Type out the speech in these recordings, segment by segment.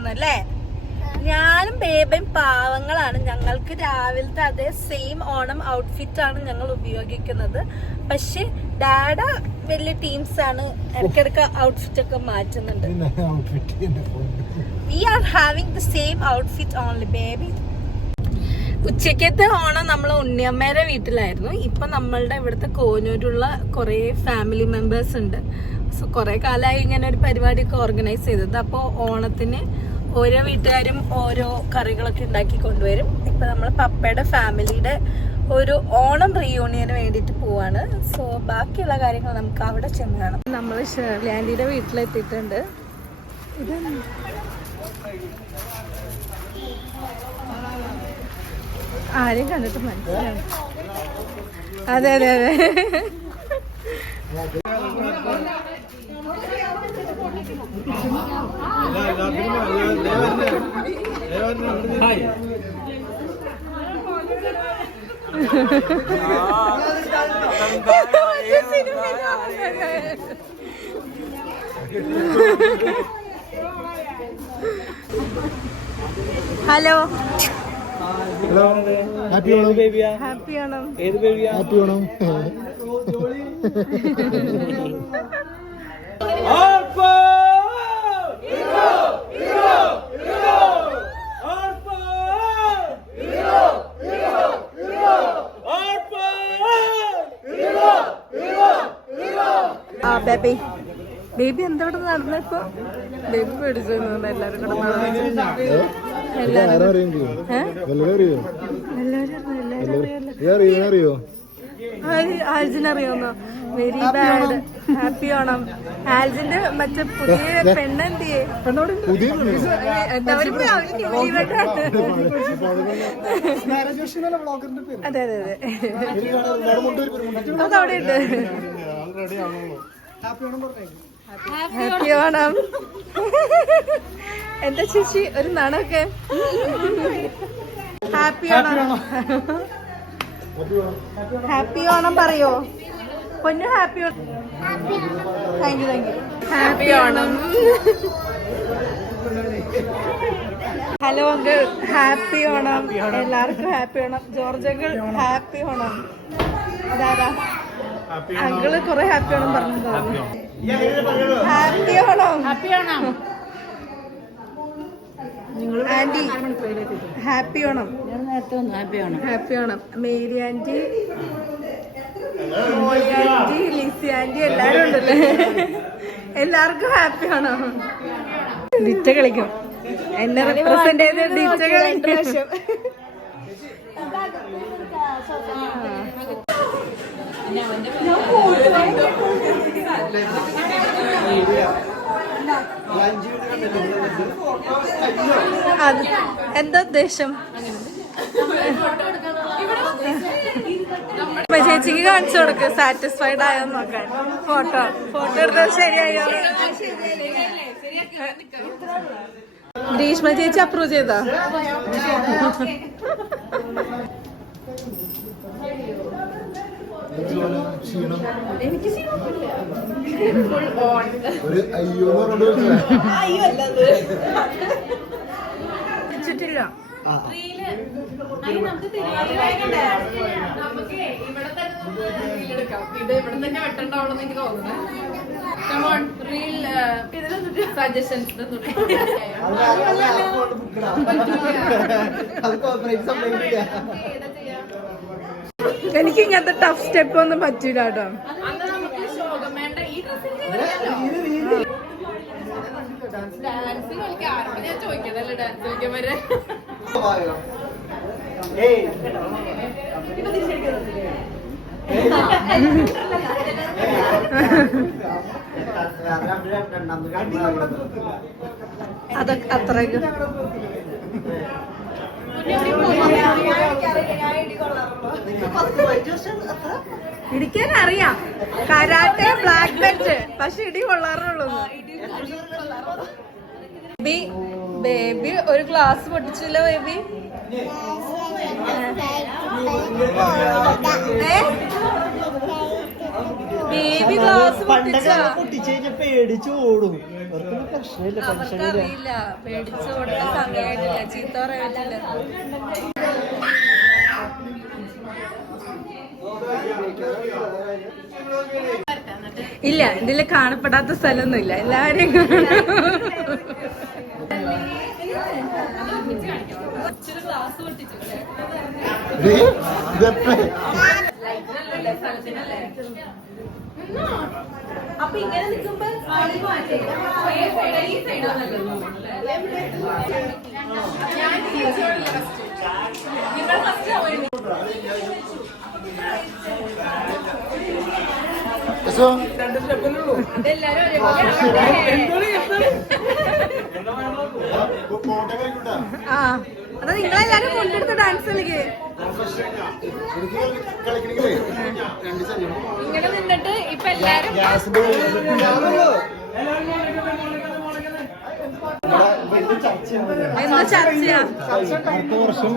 വന്നല്ലേ. ഞാനും ബേബയും പാവങ്ങളാണ്. ഞങ്ങൾക്ക് രാവിലത്തെ അതേ സെയിം ഓണം ഔട്ട്ഫിറ്റ് ആണ് ഞങ്ങൾ ഉപയോഗിക്കുന്നത്. പക്ഷെ ഡാഡ വലിയ ടീംസ് ആണ്, ഇടയ്ക്കിടയ്ക്ക് ഔട്ട്ഫിറ്റ് ഒക്കെ മാറ്റുന്നുണ്ട്. We are having the same outfit only baby. ഉച്ചക്കത്തെ ഓണം നമ്മൾ ഉണ്ണിയമ്മേരെ വീട്ടിലായിരുന്നു. ഇപ്പൊ നമ്മളുടെ ഇവിടുത്തെ കോനൂരുള്ള കുറെ ഫാമിലി മെമ്പേഴ്സ് ഉണ്ട്. സോ കുറെ കാലമായി ഇങ്ങനെ ഒരു പരിപാടിയൊക്കെ ഓർഗനൈസ് ചെയ്തത്. അപ്പോൾ ഓണത്തിന് ഓരോ വീട്ടുകാരും ഓരോ കറികളൊക്കെ ഉണ്ടാക്കി കൊണ്ടുവരും. ഇപ്പൊ നമ്മൾ പപ്പയുടെ ഫാമിലിയുടെ ഒരു ഓണം റീയൂണിയന് വേണ്ടിയിട്ട് പോവാണ്. സോ ബാക്കിയുള്ള കാര്യങ്ങൾ നമുക്ക് അവിടെ ചെന്ന് കാണാം. നമ്മൾ ഷേർലി ആന്റിയുടെ വീട്ടിലെത്തിയിട്ടുണ്ട്. ഇത് ആരെയും കണ്ടിട്ട് മനസ്സിലാവും. അതെ അതെ അതെ. ഹലോ ഹലോ, ഹാപ്പി ഓണം ബേബിയാ. ഹാപ്പി ഓണം. ഏത് ബേബിയാ? ഹാപ്പി ഓണം. ആ ബേബി ബേബി എന്താ ഇവിടെ നടന്ന? ഇപ്പൊ ബേബി പേടിച്ചു എല്ലാരും കൂടെ അറിയോ? ആൽജിനറിയോന്നോ? Very bad. ഹാപ്പി ഓണം. ആൽജിന്റെ മറ്റേ പുതിയ പെണ്ണെന്തിയെ? അതെ അതെ അതെ, അതവിടെ ഉണ്ട്. ഹാപ്പി ഓണം. എന്താ ചേച്ചി ഒരു നാണൊക്കെ? ഹാപ്പി ഓണം. ഹാപ്പി ഓണം പറയോ പൊന്നു? Happy Onam. Thank you thank you. Happy Onam. Hello uncle, happy Onam. എല്ലാവർക്കും happy Onam. George uncle happy Onam. അതാരാ അങ്കിള് കൊറേ ഹാപ്പി ഓണം പറഞ്ഞോ. Happy Onam. Happy Onam aunty. Happy Onam. Happy Onam. Mary aunty, Molly aunty, Lizzie anti എല്ലാരും ഉണ്ടല്ലേ. എല്ലാവർക്കും ഹാപ്പി ഓണം. ഡിറ്റ കളിക്കും. എന്നെ റെപ്രസെന്റ് ചെയ്ത് ഡിറ്റ കളിക്കും. അത് എന്താ ഉദ്ദേശം? ചേച്ചിക്ക് കാണിച്ചു കൊടുക്ക് സാറ്റിസ്ഫൈഡ് ആയോ നോക്കാൻ. ഫോട്ടോ എടുത്തത് ശരിയായോ? ഗ്രീഷ്മ ചേച്ചി അപ്രൂവ് ചെയ്താ? എനിക്ക് ില്ല. ഇത് ഇവിടെ തന്നെ വെട്ടണ്ടാവണമെന്ന് എനിക്ക് തോന്നുന്നു. എനിക്ക് ഇങ്ങനത്തെ ടഫ് സ്റ്റെപ്പ് ഒന്നും പറ്റൂല കേട്ടോ. അതൊക്കെ അത്രയ്ക്ക് ഇടിക്കാൻ അറിയാം. കരാട്ടെ ബ്ലാക്ക് ബെൽറ്റ്, പക്ഷെ ഇടി കൊള്ളാറുള്ളൂ. ബേബി ഒരു ഗ്ലാസ് പൊട്ടിച്ചില്ല ബേബി. ബേബി ഗ്ലാസ് പൊട്ടിച്ച പേടിച്ചോടും. അവർക്കറിയില്ല, പേടിച്ചു കൊടുത്ത സമയമായിട്ടില്ല, ചീത്ത പറയാനില്ല. ഇല്ല, ഇതില് കാണപ്പെടാത്ത സ്ഥലമൊന്നുമില്ല, എല്ലാരും അപ്പൊ ഇങ്ങനെ നിൽക്കുമ്പോ ആ, അത് നിങ്ങളെല്ലാരും കൊണ്ടെടുത്ത് ഡാൻസ് കളിക്കേ. ഇങ്ങനെ നിന്നിട്ട് ഇപ്പൊ എല്ലാരും എന്താ ചർച്ചയാ? അടുത്ത വർഷം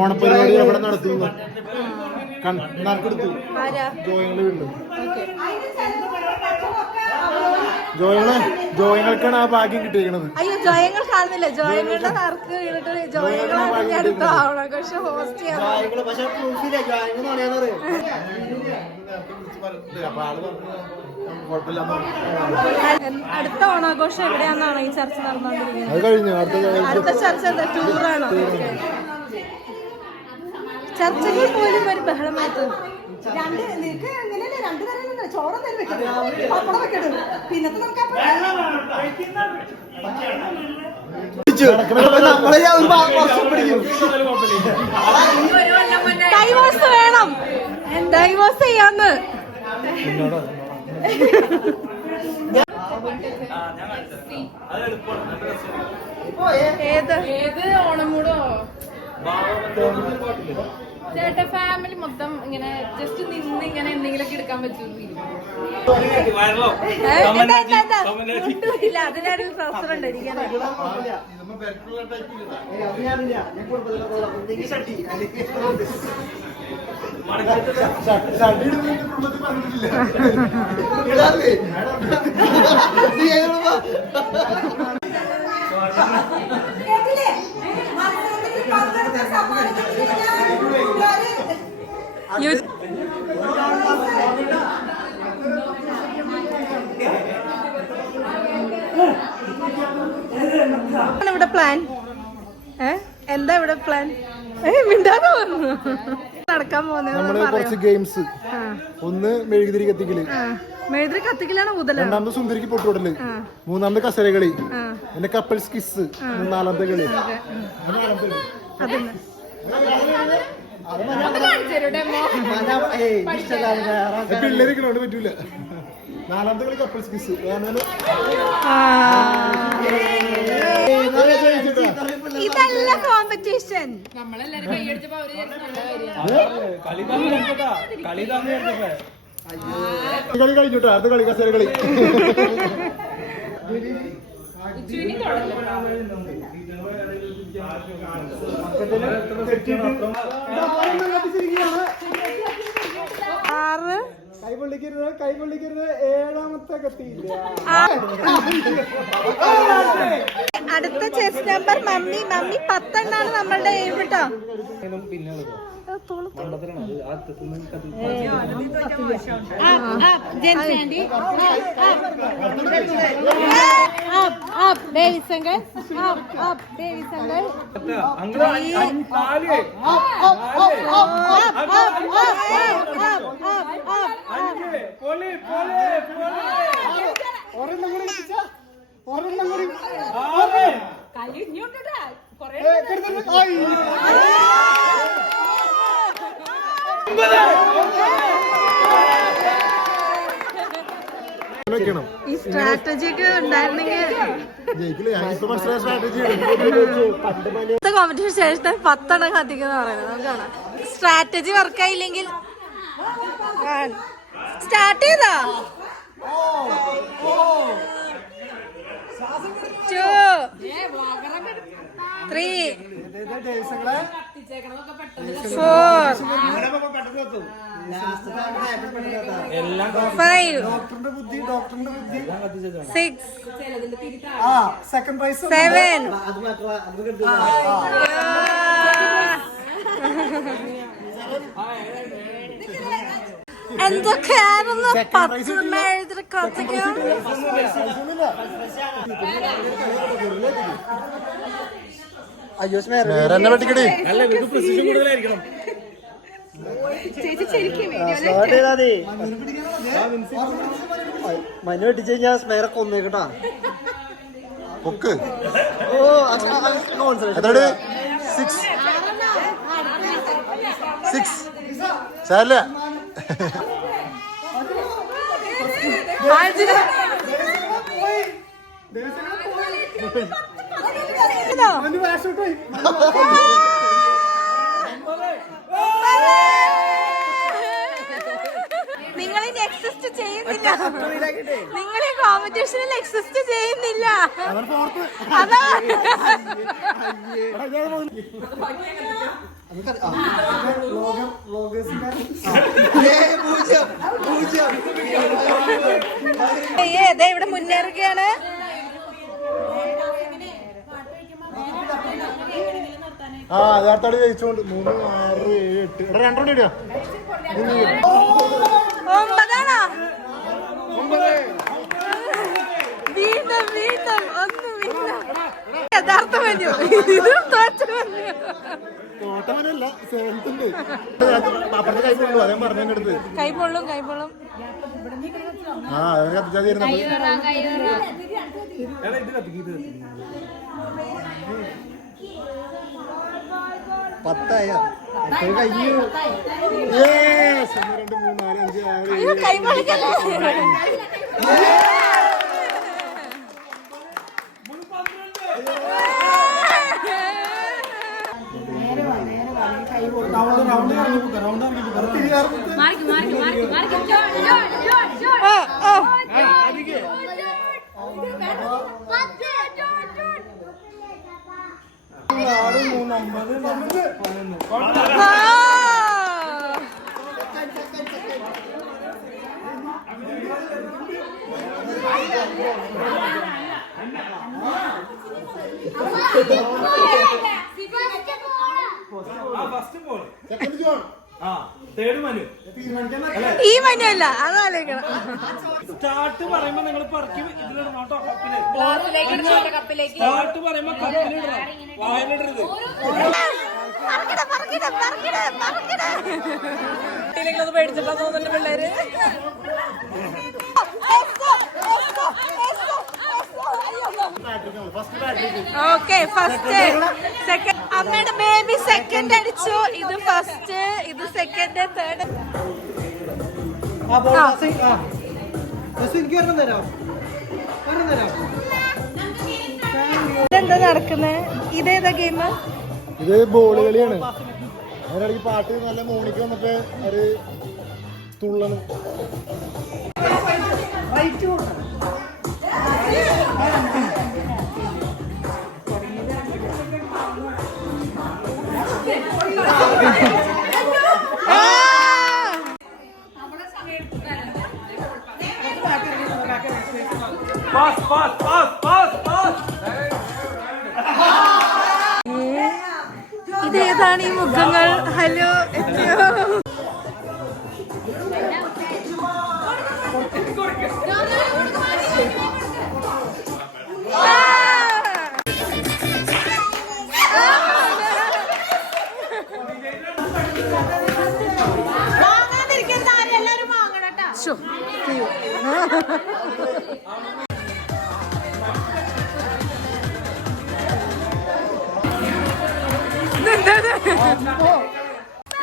ഓണപ്പരിപാടി എവിടെ നടത്തുന്നു? ആരാ? ജോയങ്ങളുടെ വീട്ടില്. ജോയങ്ങൾക്കാണ് ആ ഭാഗ്യം കിട്ടിയിരിക്കണത്. അയ്യോ, ജോയങ്ങൾ കാണുന്നില്ല. ജോയങ്ങളുടെ നറുക്ക് വീണിട്ട് ജോയങ്ങളാണ് അടുത്ത ആവണാഘോഷം ഹോസ്റ്റ് ചെയ്യാൻ. അടുത്ത ഓണാഘോഷം എവിടെയാണെന്നാണ് ഈ ചർച്ച നടന്നുകൊണ്ടിരിക്കുന്നത്? അത് കഴിഞ്ഞു. അടുത്ത ചർച്ച എന്താ? ടൂറാണോ? ചർച്ചകൾ പോലും ഒരു ബഹളമായിട്ട് ഡൈവോഴ്സ് വേണം, ഡൈവോഴ്സ് ചെയ്യാന്ന്. ഏത് ഓണമൂടോ ചേട്ടാ? ഫാമിലി മൊത്തം ഇങ്ങനെ ജസ്റ്റ് നിന്ന് ഇങ്ങനെ എന്തെങ്കിലുമൊക്കെ എടുക്കാൻ പറ്റുമില്ല. അതിനൊരു പ്രൊഫസറുണ്ട് ഇവിടെ പ്ലാൻ എന്താ? ഇവിടെ പ്ലാൻ മിണ്ടാതെ നടക്കാൻ പോകുന്നത് കുറച്ച് ഗെയിംസ്. ഒന്ന് മെഴുകുതിരി കത്തിക്കല്. മെഴുകുതിരി കത്തിക്കലാണ് മുതൽ. രണ്ടാമത് സുന്ദരിക്ക് പൊട്ടുകൊടല്. മൂന്നാമത് കസരകളി. പിന്നെ കപ്പിൾസ് കിസ്. നാലാമത്തെ കളി. പിള്ളേരിക്കണോണ്ട് പറ്റൂല. നാലാമത്തെ കളി കപ്പിൾസ് കിസ്. ഇതല്ല കോമ്പറ്റീഷൻ. കളി കഴിഞ്ഞിട്ടോ? അടുത്ത കളി കസേര കളി. കൈപൊള്ളിക്കരുത്. ഏഴാമത്തെ കത്തിയില്ല. അടുത്ത ചെസ് നമ്പർ മമ്മി 10 നമ്മളുടെ എയിം കേട്ടോ. ഈ സ്ട്രാറ്റജി ഒക്കെ ഉണ്ടായിരുന്നെങ്കിൽ കോമ്പറ്റീഷൻ ശേഷം 10 കത്തിക്കുന്ന പറയുന്നത് നമുക്ക് കാണാം. സ്ട്രാറ്റജി വർക്കായില്ലെങ്കിൽ സ്റ്റാർട്ട് ചെയ്താ 2 3 4 5 6 സെക്കൻഡ് പ്രൈസ് 7 എന്തൊക്കെയായിരുന്നു പത്രം എഴുതി കഥയ്ക്ക്. അയ്യോ എന്നെ വെട്ടിക്കടി. മനു വെട്ടിച്ചു കഴിഞ്ഞാ സ്മേറെ കൊന്നേക്കട്ടാ. പൊക്ക് ഓ എത്രടി? 6 സാരില്ല. നിങ്ങൾ ഇനി എക്സിസ്റ്റ് ചെയ്യുന്നില്ല. നിങ്ങൾ ഈ കോമ്പറ്റീഷനിൽ എക്സിസ്റ്റ് ചെയ്യുന്നില്ല. അതാ ഏതാ ഇവിടെ മുന്നേറുകയാണ്. ആ യഥാർത്ഥ ജയിച്ചോണ്ട് 3 6 7 8 എടാ 2 ഇടിയോ. 9 വീണ്ടും വീണ്ടും ഒന്ന് വീണ്ടും യഥാർത്ഥ മനു ഇത് തോറ്റ മനു. കോട്ടമനല്ല 7th ഉണ്ട്. അപ്പുറത്തെ കൈ പൊള്ളു. അതേ പറഞ്ഞു എന്റെ അടുത്ത്. കൈപൊള്ളും കൈപൊള്ളും. ആ അതിനെ കത്തിച്ചാൽ പത്തായ കഴിഞ്ഞു. 2 3 4 5 6 അയ്യോ കൈപൊള്ളിക്കല്ലേ. ഈ മനു അല്ല അതാലോചിക്കണം. സ്റ്റാർട്ട് പറയുമ്പോ നിങ്ങൾ പറക്കും ഇതിലിടണം കേട്ടോ. കപ്പിലേക്ക് സ്റ്റാർട്ട് പറയുമ്പോ കപ്പിലിടണം, വായിലിടരുത്. പേടിച്ചിട്ടാ തോന്നുന്നു പിള്ളേര്. Okay first second. അമ്മയുടെ ബേബി സെക്കൻഡ് അടിച്ചു. ഇത് ഫസ്റ്റ്, ഇത് സെക്കൻഡ്, തേർഡ്. ഇതെന്താ നടക്കുന്നത്? ഇതേതാ ഗെയിം? ഇത് ബോൾ കളിയാണ്. അതിനിടയ്ക്ക് പാട്ട് നല്ല മോണിക്ക് വന്നിട്ട് ഒരു തുള്ളണ്. ഇതേതാണ് ഈ മുഖങ്ങൾ? ഹലോ എത്തിയോ?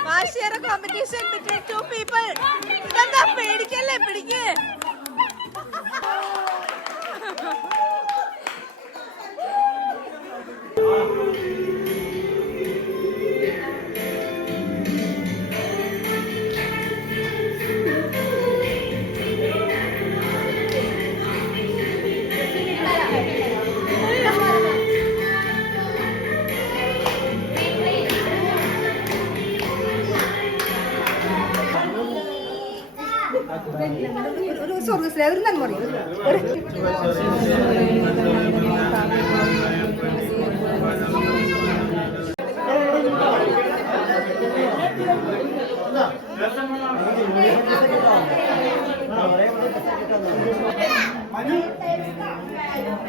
വാശിയേറെ കോമ്പറ്റീഷൻ between 2 people. ഇതെന്താ പേടിക്കല്ലേ? പിടിക്ക്. സ്വർഗത്തിലെ ഒരു നന്മ പറയും.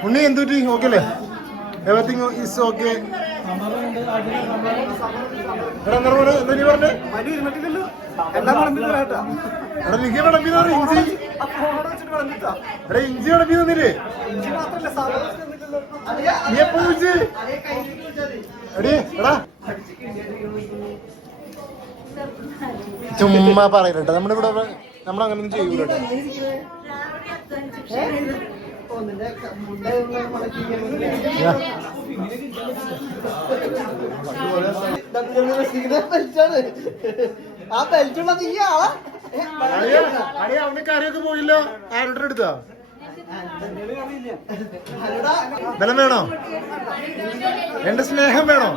ഉണ്ണി എന്തുപറ്റി? ഓക്കെ അല്ലേ? Everything is okay. എന്താ നീ പറഞ്ഞേ? എടാ എനിക്ക് വിളമ്പി ഇഞ്ചി. എടാ ഇഞ്ചി വിളമ്പി തന്നില്ലേ? നീ എപ്പോ ചോദിച്ചേ? എടീ എടാ ചുമ്മാ പറയട്ടോ. നമ്മളിവിടെ നമ്മളങ്ങനൊന്നും ചെയ്യൂല. ആ ബെൽറ്റുള്ള നീ ആളാ. അവന് കറിയൊക്കെ പോയില്ലോ. ആരുടെ എടുത്താ? ബലം വേണോ? എന്റെ സ്നേഹം വേണോ?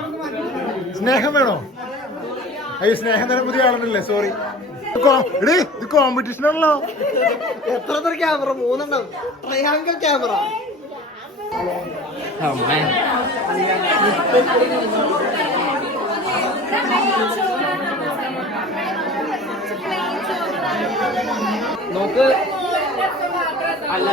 സ്നേഹം വേണോ? അയ്യോ സ്നേഹം തന്നെ പുതിയ ആളല്ലേ. സോറി. ഇത് കോമ്പറ്റീഷൻ ആണല്ലോ. എത്ര ക്യാമറ? 3 triangle camera. നോക്ക്. അല്ല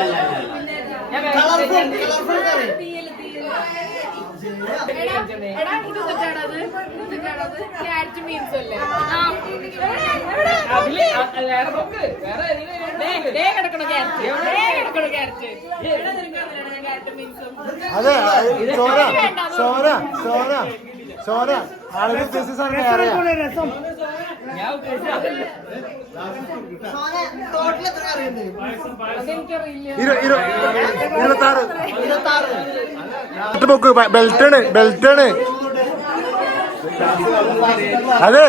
അതെ സോന സോന സോന സോന ആളുകൾ ബെൽറ്റാണ് ബെൽറ്റാണ്. അതെ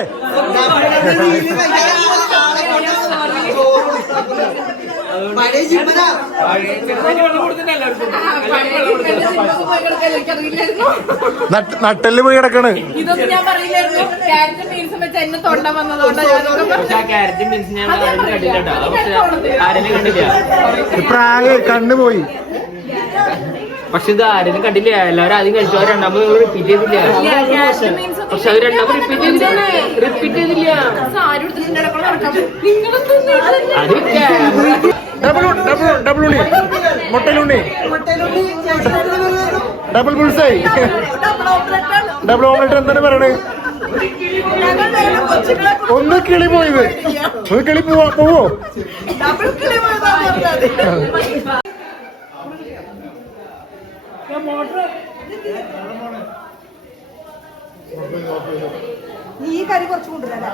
നട്ടല് പോയി കിടക്കണ്. ഇതൊന്നും ഞാൻ പറയില്ലായിരുന്നു. ക്യാരറ്റ് മീൻസ് വെച്ച് എന്നെ തൊണ്ട വന്നതുകൊണ്ട് പ്രായ കണ്ണു പോയി. പക്ഷെ ഇത് ആരെയും കണ്ടില്ല. എല്ലാവരും ആദ്യം കഴിച്ചു. അവർ രണ്ടാമത് റിപ്പീറ്റ് ചെയ്തില്ല. പക്ഷെ അത് രണ്ടാമത് റിപ്പീറ്റ് ചെയ്തില്ല. അത് ഡബിൾ ഉണ്ണി മുട്ടലുണ്ണി ഡബിൾ ബുൾസായി ഡബിൾ ഓംലെറ്റ് എന്താണ് പറയണേ? ഒന്ന് കിളി പോയത്. ഒന്ന് കിളി പോവോ? ഈ കറി കുറച്ച് കൊണ്ടുവരാ.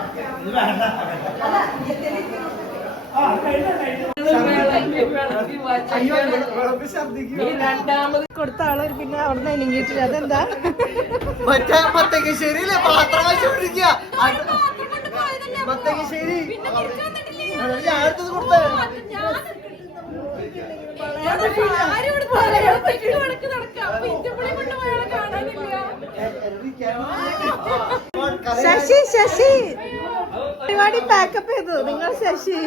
കൊടുത്ത ആള് പിന്നെ അവിടുന്ന് എനിങ്ങിട്ടില്ല. അതെന്താ? മറ്റേ മത്തങ്ങശ്ശേരിയില്ലേ പാത്രം വെച്ചോണ്ടിരിക്കുക. മത്തങ്ങശ്ശേരി ഞാൻ അടുത്തത് കൊടുത്തേ. ശശി ശശി പരിപാടി പാക്കപ്പ് ചെയ്തു. നിങ്ങൾ ശശി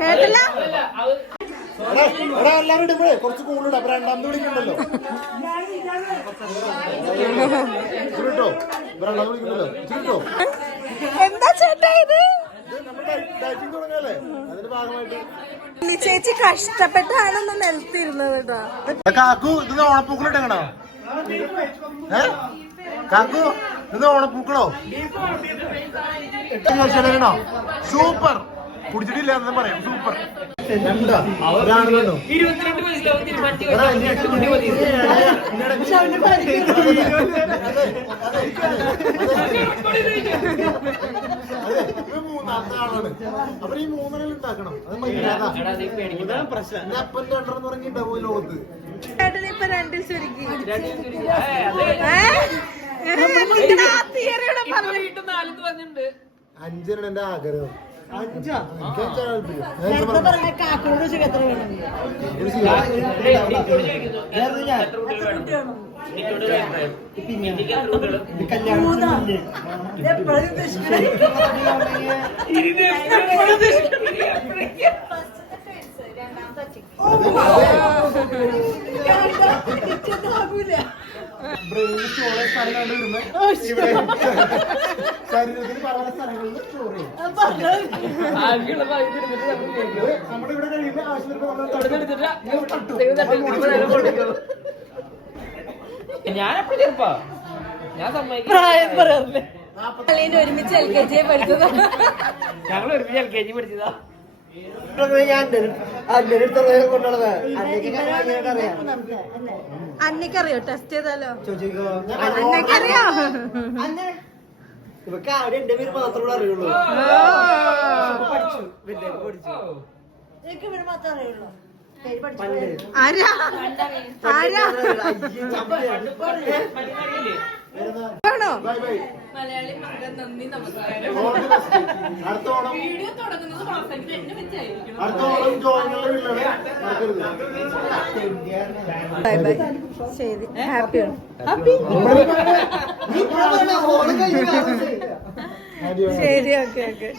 കേട്ടില്ല? എല്ലാവരും ഇടുമ്പോ കുറച്ച് കൂടുതലിടാം. അപ്പൊ രണ്ടാമത് വിളിക്കണ്ടല്ലോ. ഇട്ടോ രണ്ടാമത് വിളിക്കണ്ടല്ലോ. ഇട്ടോ എന്താ ചേട്ടാ ഇത്? ഡയറ്റിംഗ് തുടങ്ങല്ലേ? അതിന്റെ ഭാഗമായിട്ട് ചേച്ചി കഷ്ടപ്പെട്ടാണ് നിലത്തിരുന്നത് കേട്ടോ. കാക്കു ഇത് ഓണപ്പൂക്കൾ ഇടങ്ങണോ? കാക്കു ഇത് ഓണപ്പൂക്കളോ? സൂപ്പർ. കുടിച്ചിട്ടില്ല എന്ന് പറയാം. സൂപ്പർ. മൂന്നാമത്തെ ആളാണ്. അപ്പൊ ഈ 3 ഉണ്ടാക്കണം. അത് അപ്പൻ 2 തുടങ്ങിണ്ടാവും ലോകത്ത്. ഇപ്പൊ 2 ചുരുക്കി. അഞ്ചെണ്ണം എന്റെ ആഗ്രഹം. അഞ്ചാ എനിക്ക് അഞ്ചാണ് താല്പര്യം. കാക്കോട് ചോദിച്ചാൽ എത്ര വേണം ഒരു സീറോ. ബ്രെയിനിൽ സ്റ്റോർ ചെയ്ത സ്ഥലം കണ്ടു വരുമ്പോ ഇവിടെ ശരീരത്തിൽ പല സ്ഥലങ്ങളിൽ സ്റ്റോർ ചെയ്യും. നമ്മുടെ ഇവിടെ കഴിയുമ്പോൾ ആശുപത്രി ഞാനപ്പോ ചെറുപ്പാ ഞാൻ സമ്മതിക്കും. പ്രായം പറയാറില്ലേ ഒരുമിച്ച് LKG പഠിച്ചത് ഞങ്ങൾ ഒരുമിച്ച് LKG പഠിച്ചതാ. ഞാൻ അന്റെ കൊണ്ടുള്ളത് അറിയാം അന്നക്കറിയോ ടെസ്റ്റ് ചെയ്താലോ ചോദിക്കോ അന്നക്കറിയോ ഇവക്ക് അവിടെ എന്റെ പേര് മാത്രമേ അറിയുള്ളൂ. പഠിച്ചു പഠിച്ചു ആരാ ആരാ ആണോ ബൈ ബൈ. മലയാളി മകൻ നന്ദി നമസ്കാരം. All the best. അടുത്ത ഓണം വീഡിയോ തുടങ്ങുന്നത് പ്രാർത്ഥനയ്ക്ക് എന്നെ വെച്ചായിരിക്കണം. അടുത്ത ഓണം ജോയിനുള്ള വീട്ടിലാണ് നടക്കരുത്. ബൈ ബൈ ശരി ഹാപ്പിയാണ് ഓണം കഴിഞ്ഞു ശരി ഓക്കെ ഓക്കെ